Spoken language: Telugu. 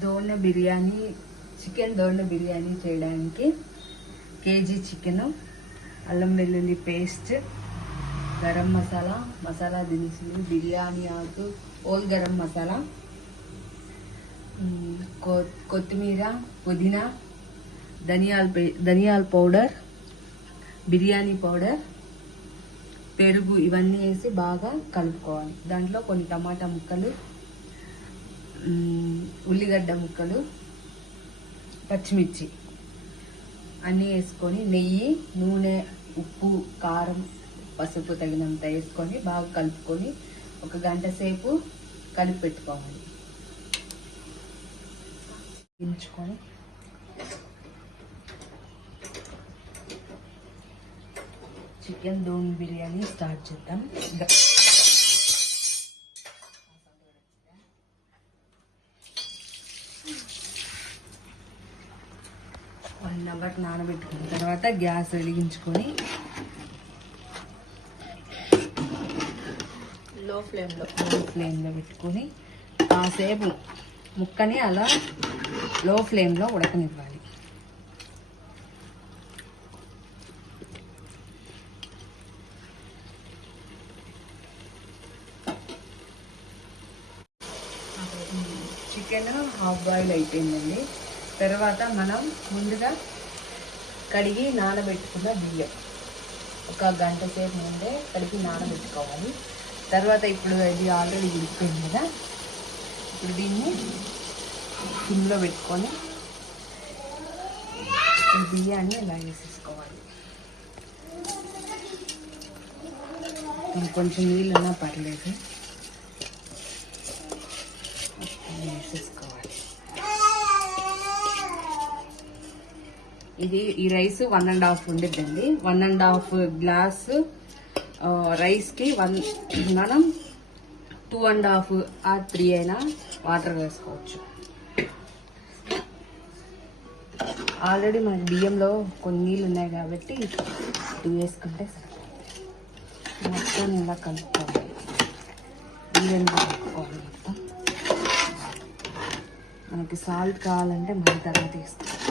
దోణ బిర్యానీ, చికెన్ దోణ బిర్యానీ చేయడానికి కేజీ చికెన్, అల్లం వెల్లుల్లి పేస్ట్, గరం మసాలా, మసాలా దినుసులు, బిర్యానీ ఆకు, ఓల్ గరం మసాలా, కొత్తిమీర, పుదీనా, ధనియాల పౌడర్, బిర్యానీ పౌడర్, పెరుగు ఇవన్నీ వేసి బాగా కలుపుకోవాలి. దాంట్లో కొన్ని టమాటా ముక్కలు, ఉల్లిగడ్డ ముక్కలు, పచ్చిమిర్చి అన్నీ వేసుకొని నెయ్యి, నూనె, ఉప్పు, కారం, పసుపు తగినంత వేసుకొని బాగా కలుపుకొని 1 గంట సేపు కలిపి పెట్టుకోవాలి. ఉంచుకొని చికెన్ దోమ్ బిర్యానీ స్టార్ట్ చేద్దాం. 1 అవర్ నానబెట్టుకున్న తర్వాత గ్యాస్ వెలిగించుకొని లో ఫ్లేమ్లో పెట్టుకొని కాసేపు ముక్కని అలా లో ఫ్లేమ్లో ఉడకనివ్వాలి. చికెన్ హాఫ్ బాయిల్ అయిపోయిందండి. తర్వాత మనం ముందుగా కడిగి నానబెట్టుకున్న బియ్యం 1 గంట సేపు ముందే కడిగి నానబెట్టుకోవాలి. తర్వాత ఇప్పుడు ఇది ఆల్రెడీ ఉడికిపోయింది కదా, ఇప్పుడు దీన్ని సిమ్లో పెట్టుకొని ఈ బియ్యాన్ని ఇలా వేసేసుకోవాలి. కొంచెం నీళ్ళు ఉన్నా పర్లేదు, వేసేసుకోవాలి. ఈ రైస్ 1.5 ఉండిద్దండి. 1.5 గ్లాసు రైస్కి మనం 2.5 or 3 అయినా వాటర్ వేసుకోవచ్చు. ఆల్రెడీ మనకి బియ్యంలో కొన్ని నీళ్ళు ఉన్నాయి కాబట్టి 2 వేసుకుంటే సరిపోతుంది. మొత్తం ఇలా కలుపుకోవాలి, ఈవెన్గా కలుపుకోవాలి మొత్తం. మనకి సాల్ట్ కావాలంటే మన తర్వాత వేసుకోవాలి.